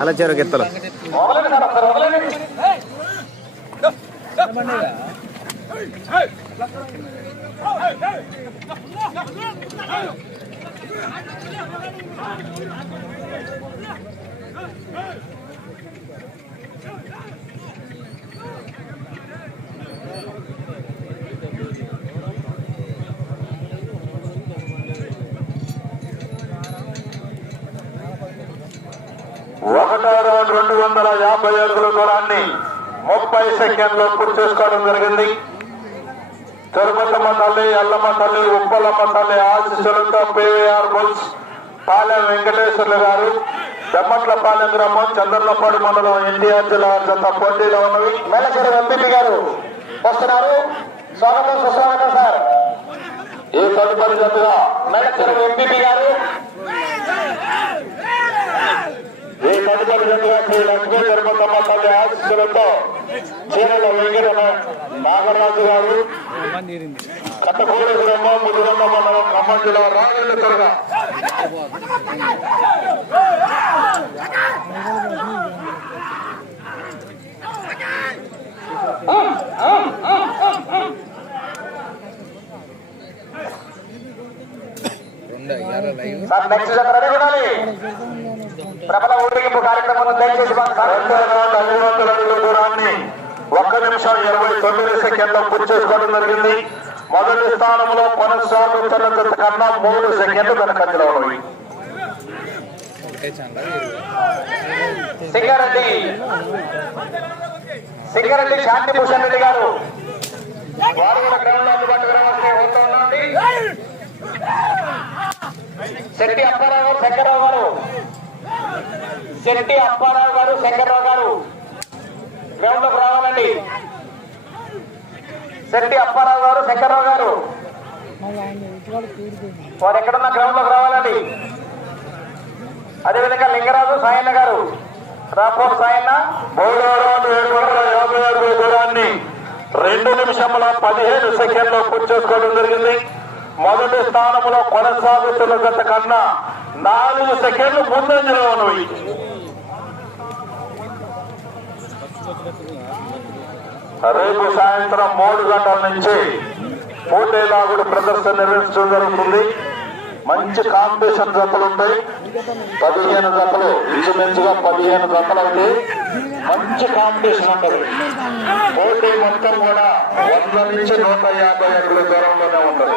అలా చేరు గిత్తలు ఒకటో రౌండ్ 250 అడుగుల దూరాన్ని 30 సెకండ్లో పూర్తి చేసుకోవడం జరిగింది. తిరుపతమ్మ తల్లి, అల్లమ్మ తల్లి, ఉప్పలమ్మ తల్లి ఆశీస్సులతో పివిఆర్ బుల్స్ పాలెం వెంకటేశ్వర్లు గారు, దమ్మట్లపాలెం గ్రామం, చంద్రలపాడు మండలం, ఎన్టీఆర్ జిల్లా జత పోటీలో ఉన్నవి. మేలచెరు ఎంపీపీ గారు వస్తున్నారు. స్వాగతం సుస్వాగతం సార్. ఈ తదుపరి జతగా మేలచెరు ఎంపీపీ గారు, ఈ తదుపరి జతగా శ్రీ లక్ష్మీ తిరుపతమ్మ తల్లి ఆశీస్సులతో చీరల వెంకట నాగరాజు గారు, కట్టకూడ గ్రామం, ముదిగొండ మండలం, ఖమ్మం జిల్లా రాజుల త్వరగా నెక్స్ట్ రెడీ ఉండాలి. ప్రబల ఊరేగింపు కార్యక్రమం దయచేసి 500 అడుగుల దూరాన్ని 1 నిమిషం 29 సెకండ్లో పూర్తి చేసుకోవడం జరిగింది. మొదటి స్థానంలో కొనసాగుతున్న జత కన్నా 3 సెకండ్లు వెనకంజలో ఉన్నవి. సింగారెడ్డి శాంతిభూషణ్ రెడ్డి గారు వారు కూడా గ్రౌండ్ లో అందుబాటులో ఉండండి. శెట్టి అప్పారావు గారు, శంకర్రావు గారు, శెట్టి అప్పారావు గారు, శంకర్రావు గారు గ్రౌండ్ లోకి రావాలండి. శెట్టి అప్పారావు గారు, శంకర్రావు గారు వారు ఎక్కడున్న గ్రౌండ్ లోకి రావాలండి. అదేవిధంగా లింగరాజు, సాయన్న గారు, రాపూర్ సాయన్న. 750 అడుగుల దూరాన్ని 2 నిమిషముల 15 సెకండ్లో పూర్తి చేసుకోవడం జరిగింది. మొదటి స్థానంలో కొనసాగుతున్న జత కన్నా 4 సెకండ్లు ముందంజలో ఉన్నవి. రేపు సాయంత్రం 3 గంటల నుంచి పోటీ లాగుడు ప్రదర్శన నిర్వహించడం జరుగుతుంది. మంచి కాంపిటీషన్ జతలు ఉంటాయి. 15 జతలు, ఇంచుమించుగా 15 జతలు అవుతాయి. మంచి కాంపిటీషన్ ఉంటుంది. పోటీ మొత్తం కూడా 100 నుంచి 150 అడుగుల దూరంలోనే ఉంటుంది.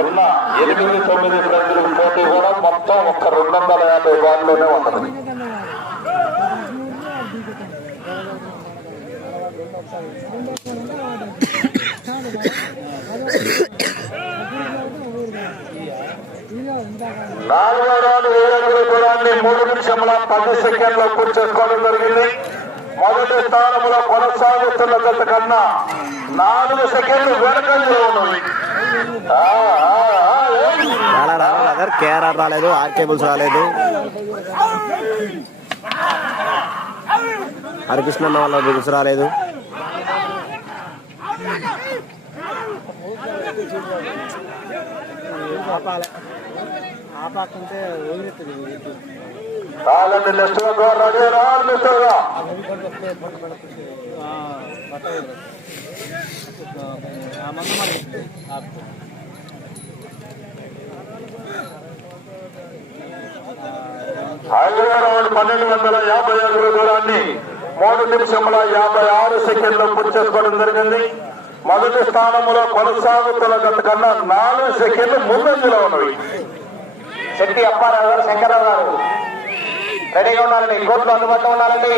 ఉన్న 8-9 ప్రజల పోటీ కూడా మొత్తం 250 బాల్లోనే ఉంటుంది. నాలుగో రౌండ్ 7 అడుగుల దూరాన్ని 3 నిమిషముల 10 సెకండ్లో పూర్తి చేసుకోవడం జరిగింది. మొదటి స్థానంలో కొనసాగుతున్న జత కన్నా 4 సెకండ్లు వెనకంజలో ఉన్నవి. కేఆర్ఆర్ రాలేదు, ఆర్ కేబుల్స్ రాలేదు, హరికృష్ణ వాళ్ళ బుక్స్ రాలేదు. రాలండి నెక్స్ట్ రెడీ రావాలి మిస్టర్గా. ఐదవ రౌండ్ 1250 అడుగుల దూరాన్ని 3 నిమిషముల 56 సెకండ్లో పూర్తి చేసుకోవడం జరిగింది. మొదటి స్థానంలో కొనసాగుతున్న గత కన్నా 4 సెకండ్లు ముందంజలో ఉన్నవి. శెట్టి అప్పారావు గారు, శంకర్రావు గారు రెడీగా ఉన్నారండి. కోర్టులో అందుబాటులో ఉన్నారండి.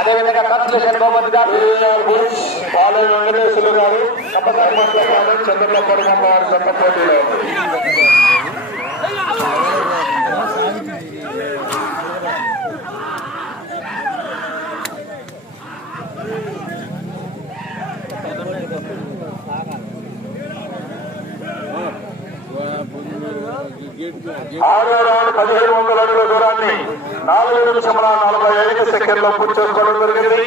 అదేవిధంగా కన్సల్టేషన్ బహుమతి గారు, పాలెం వెంకటేశ్వర్లు గారు, చంద్రలపాడు వారి జత పోటీలో. ఆరో రౌండ్ 1500 అడుగుల దూరాన్ని 4 నిమిషముల 45 సెకండ్లో పూర్తి చేసుకోవడం జరిగింది.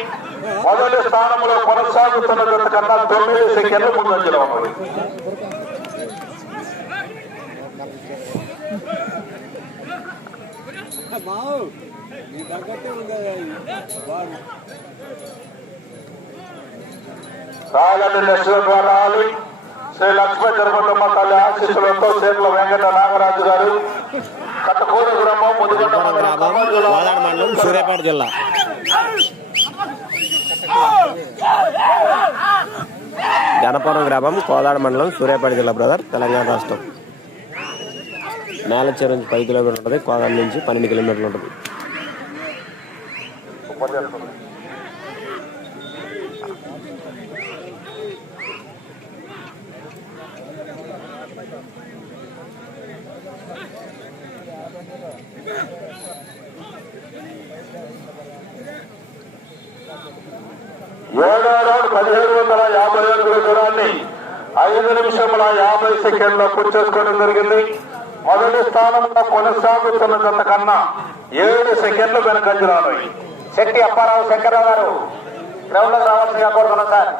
మొదటి స్థానంలో కొనసాగుతున్న జత కన్నా 9 సెకండ్లు ముందంజలో ఉన్నది. రాగండి రావాలి. శ్రీ లక్ష్మీ తిరుపతమ్మ తల్లి ఆశీస్సులతో చేతుల వెంకట నాగరాజు గారు కట్టకూరు గ్రామం ముదిగొండ మండలం సూర్యాపేట జిల్లా. గణపురం గ్రామం కోదాడ మండలం సూర్యాపేట జిల్లా బ్రదర్, తెలంగాణ రాష్ట్రం. మేలచేరు నుంచి 10 కిలోమీటర్లు ఉంటుంది, కోదాడ నుంచి 12 కిలోమీటర్లు ఉంటుంది. 1750 అడుగుల దూరాన్ని 5 నిమిషముల 50 సెకండ్లో పూర్తి చేసుకోవడం జరిగింది. మొదటి స్థానంలో కొనసాగుతున్న జత కన్నా 7 సెకండ్లు వెనకంజరాలు. శెట్టి అప్పారావు శంకర్రావు గారు గ్రౌండ్ లో రావాల్సిందిగా కోరుతున్నాం సార్.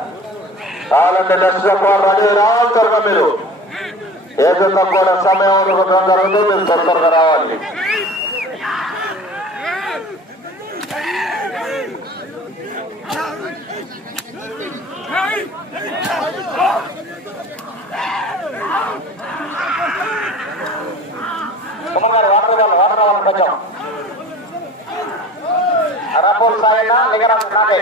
కావాలంటే నెక్స్ట్ రెడీ రావాలి త్వరగా. మీరు ఏదైనా కూడా సమయం అనుకుంటాం జరుగుతుంది, మీరు త్వరగా రావాలి. వాటర్ కావాలి కొంచెం రపోల్ సాయినా నిగరం నాటే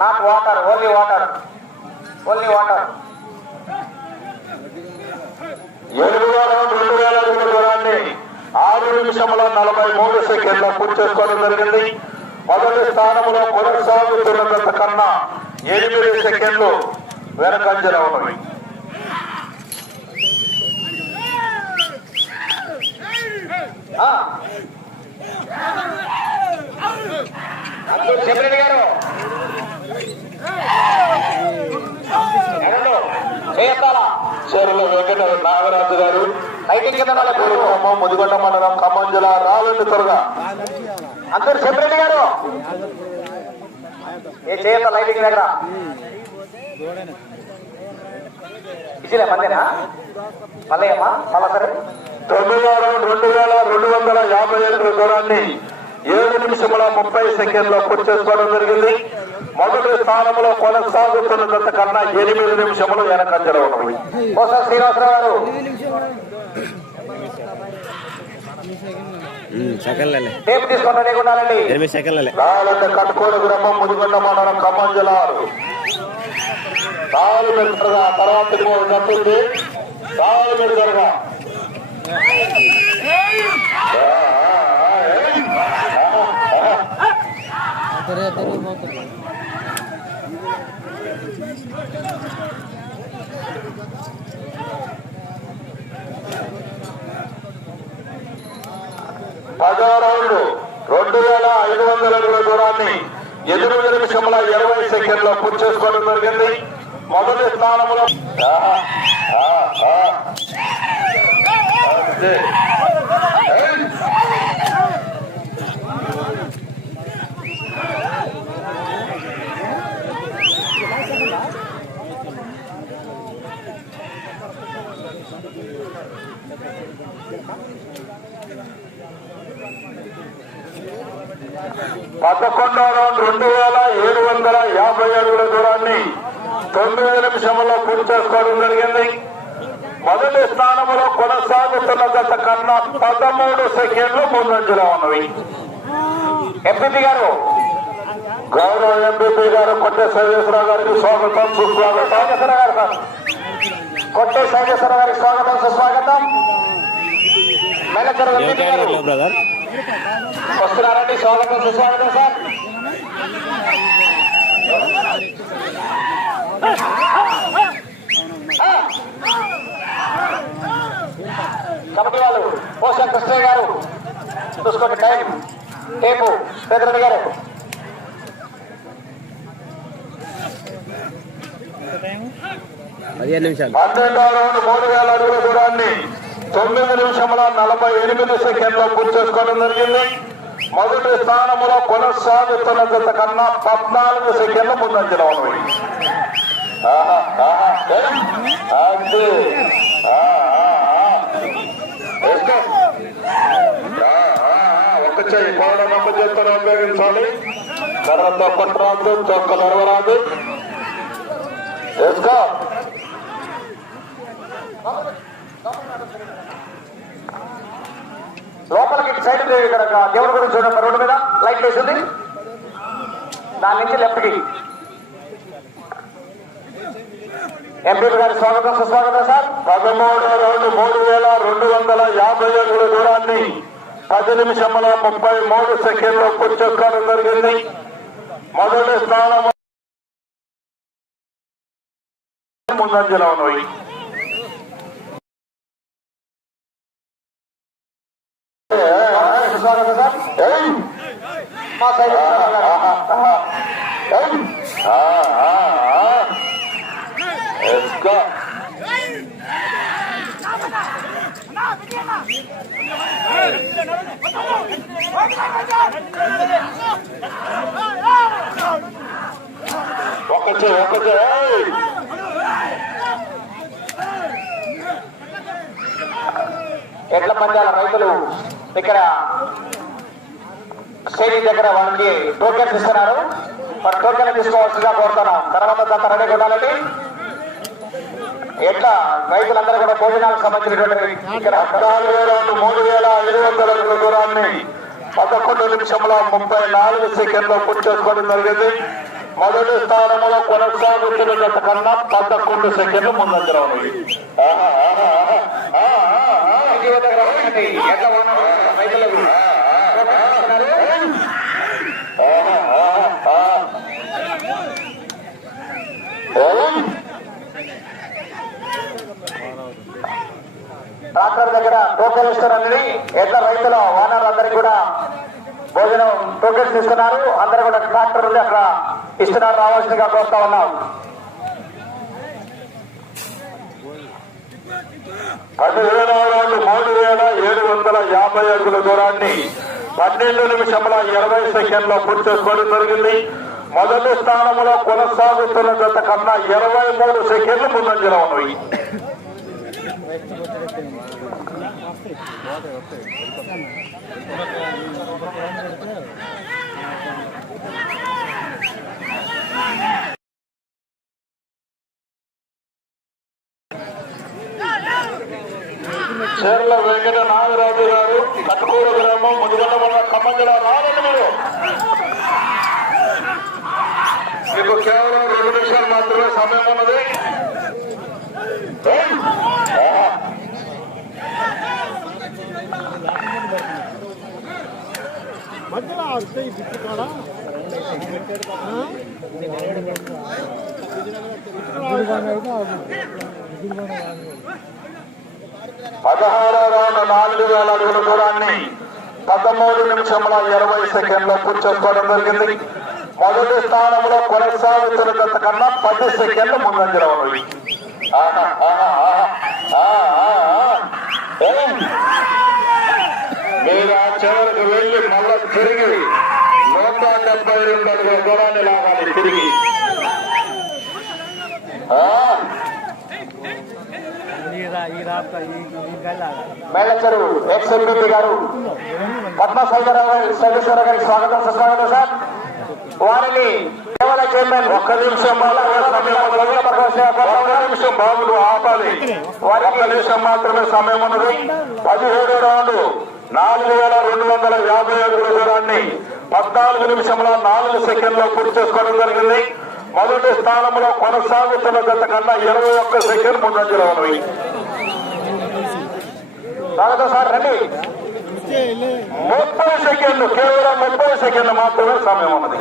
not water, only water, only water. 2000 అడుగుల దూరాన్ని 6 నిమిషముల 43 సెకండ్ల పూర్తి చేసుకోవడం జరిగింది. మొదటి స్థానంలో కొనసాగుతున్న జత కన్నా 8 సెకండ్లు వెనకంజలో ఉన్నవి. సెక్రటరీ గారు చెరువుల వెంకట నాగరాజు గారు ముదిగొండ మండలం ఖమ్మం జిల్లా రావాలండి త్వరగా. అందరు సెక్రటరీ గారు ఏ చేయాల లైటింగ్ దగ్గర ఇచ్చిలే మళ్ళీనా మళ్ళయ్యమ్మా మళ్ళా సరే. 2250 అడుగుల దూరాన్ని 7 నిమిషముల 30 సెకండ్లో పూర్తి చేసుకోవడం జరిగింది. మొదటి స్థానంలో కొనసాగుతున్న జత కన్నా 8 నిమిషములు వెనకంజలో ఉన్నవి. కోసం శ్రీనివాసరావు గారు టేపు తీసుకుంటా లేకుండానండి. కట్టుకోడు గ్రామం ముదిగొండ మండలం ఖమ్మం జిల్లా. కాలు మెరుగా తర్వాత జట్టుంది, కాలు మెరుగరుగా పదో రౌండ్ 2500 అడుగుల దూరాన్ని 8 నిమిషముల 20 సెకండ్లో పూర్తి చేసుకోవడం జరిగింది. మొదటి స్థానంలో పదకొండవ రౌండ్ 2750 అడుగుల దూరాన్ని 9 నిమిషంలో పూర్తి చేసుకోవడం జరిగింది. మొదటి స్థానంలో కొనసాగుతున్న జత కన్నా 13 సెకండ్లు ముందంజలో ఉన్నవి. ఎంపీపీ గారు, గౌరవ ఎంపీపీ గారు కొట్టే సైదేశ్వరరావు గారికి స్వాగతం సుస్వాగతం. కొట్టే సైదేశ్వరరావు గారికి స్వాగతం సుస్వాగతం. మేనేజర్ ఎంపీపీ గారు వస్తున్నారండి, స్వాగతం సుస్వాగతం సార్. కమిటీ వాళ్ళు పోషన్ కృష్ణయ్య గారు చూసుకోండి, టైం టేపు పెద్దరెడ్డి గారు. 15 నిమిషాలు. 12వ రౌండ్ 3000 అడుగుల దూరాన్ని 9 నిమిషముల 48 సెకండ్లో పూర్తి చేసుకోవడం జరిగింది. మొదటి స్థానంలో కొనసాగుతున్న జత కన్నా 14 సెకండ్ల ముందంజలో ఉన్నవి. చెయ్యి కోడ నమ్మ చేస్తూనే ఉపయోగించాలి. కర్రతో కొట్టరాదు, చొక్కలు అరవరాదు. వేసుకో. లోపలికి సైడ్ ఇక్కడ దేవుడి గురించి చూడండి. రోడ్డు మీద లైట్ వేసింది, దాని నుంచి లెఫ్ట్ కి. ఎంపీ గారి స్వాగతం సుస్వాగతం సార్. 13వ రౌండ్ 3250 అడుగుల దూరాన్ని 10 నిమిషముల 33 సెకండ్లో పూర్తి చేసుకోవడం జరిగింది. మొదటి స్థానం ముందంజలో ఉన్నాయి. సుస్వాగతం సార్. మా సైడ్ ఒకటే ఎడ్ల పందాల రైతులు ఇక్కడ స్టేజ్ దగ్గర వాళ్ళకి టోకెన్స్ ఇస్తున్నారు. మరి టోకెన్ తీసుకోవాల్సిందిగా కోరుతున్నాం. తర్వాత అంతా రెడీ కొట్టాలండి. ఎట్లా రైతులందరూ కూడా భోజనాలకు సంబంధించినటువంటి ఇక్కడ 3500 అడుగుల దూరాన్ని 11 నిమిషముల 34 సెకండ్లో పూర్తి చేసుకోవడం జరిగింది. మొదటి స్థానంలో కొనసాగుతున్న గత కన్నా 11 సెకండ్లు ముందంజలో ఉన్నాయి. రైతులకు ట్రాక్టర్ దగ్గర టోకెన్ ఇస్తారని ఎట్లా రైతుల ఓనర్లందరికీ కూడా భోజనం టోకెన్స్ ఇస్తున్నారు. అందరూ కూడా ట్రాక్టర్ ఉంది అక్కడ ఇస్తున్నారు, రావాల్సిందిగా కోరుతా ఉన్నాం. 3750 అడుగుల దూరాన్ని 12 నిమిషముల 20 సెకండ్లో పూర్తి చేసుకోవడం జరిగింది. మొదటి స్థానంలో కొనసాగుతున్న గత కన్నా 23 సెకండ్లు ముందంజలో ఉన్నాయి. చర్ల వెంకట నాగరాజు గారు, కట్టుకూరు గ్రామం, ముదిగొండ మండలం, ఖమ్మం జిల్లా. రాలండి మీరు. మీకు కేవలం 2 నిమిషాలు మాత్రమే సమయం ఉన్నది. మధ్యలో వస్తాయి బిట్టు కూడా 16వ రౌండ్ 4000 అడుగుల దూరాన్ని 13 నిమిషముల 20 సెకండ్లో పూర్తి చేసుకోవడం జరిగింది. మొదటి స్థానంలో కొనసాగుతున్న గత కన్నా 10 సెకండ్లు ముందంజలో ఉన్నవి. మీరు ఆ చివరికి వెళ్లి మళ్ళా తిరిగి 172 అడుగుల దూరాన్ని లాగాలి. తిరిగి మేళచెరు ఎక్స్-ఎంపీ గారు పద్మశేఖర గారికి స్వాగతం సుస్వాగతం సార్. వారిని కేవలం చైర్మన్ ఒక్క నిమిషం బాబులు ఆపాలి. ఒక్క నిమిషం మాత్రమే సమయం ఉన్నది. 17వ రౌండ్ 4250 అడుగుల దూరాన్ని 14 నిమిషముల 4 సెకండ్లో పూర్తి చేసుకోవడం జరిగింది. మొదటి స్థానంలో కొనసాగుతున్న గత కన్నా 21 సెకండ్ ముందంజలో ఉన్నవి. స్వాగతం సార్. రండి. 30 సెకండ్లు, కేవలం 30 సెకండ్లు మాత్రమే సమయం ఉన్నది.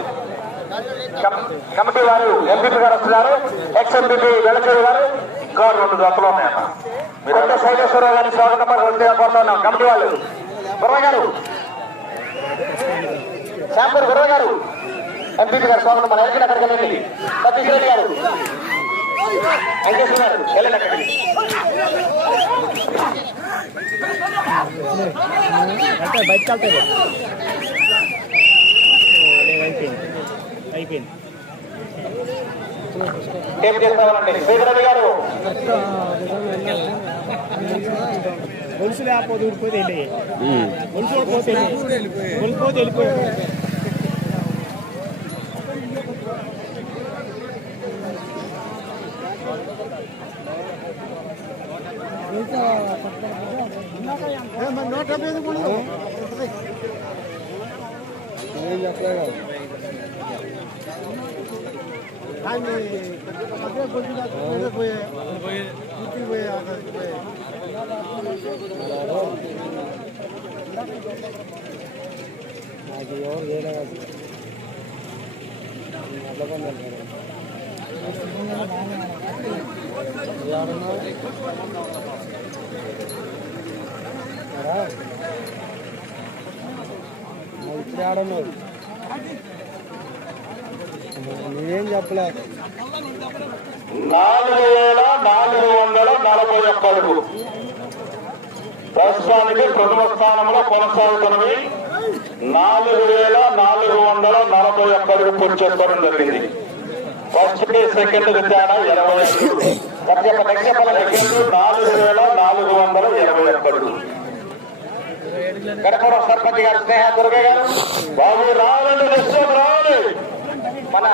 కమిటీ వారు ఎంపీ గారు వస్తున్నారు. ఎక్స్-ఎంపీ వెలచేరు గారు ఇంకా 2 జతలు ఉన్నాయన్న. మీరు శైలేశ్వరరావు గారిని స్వాగతం కోరుతున్నాం. కమిటీ వాళ్ళు గుర్ర గారు, శాంపూర్ గుర్ర గారు, ఎంపీ గారు స్వాగతం. మన ఎక్కడికి అక్కడికి వెళ్ళండి. సతీష్ రెడ్డి గారు, వెంకటేశ్వర గారు వెళ్ళండి అక్కడికి. బయటకు వెళ్తాయి అయిపోయింది. టేప్ చేసుకోవాలండి. శ్రీధర్ రెడ్డి గారు గొలుసు లేకపోతే ఊడిపోతే వెళ్ళి గొలుసు పోతే గొలుసు పోతే వెళ్ళిపోయాడు. నోట్ ఏం చెప్పలేదు కానీ పోయే నాకు ఎవరు వేరే ఇప్పుడు ఆడన్నాడు నేనేం చెప్పలే 4,441 అడుగు ప్రస్తుతానికి ప్రథమ స్థానంలో కొనసాగుతున్నవి. 4,441 అడుగు పూర్తి చేసుకోవడం జరిగింది. ఫస్ట్ కి సెకండ్ తేడా 20 అడుగులు. 4,420 అడుగు. గడపూరం సర్పంచ్ గారు స్నేహ దుర్గ గారు బాబు రావాలంటే రావాలి. మన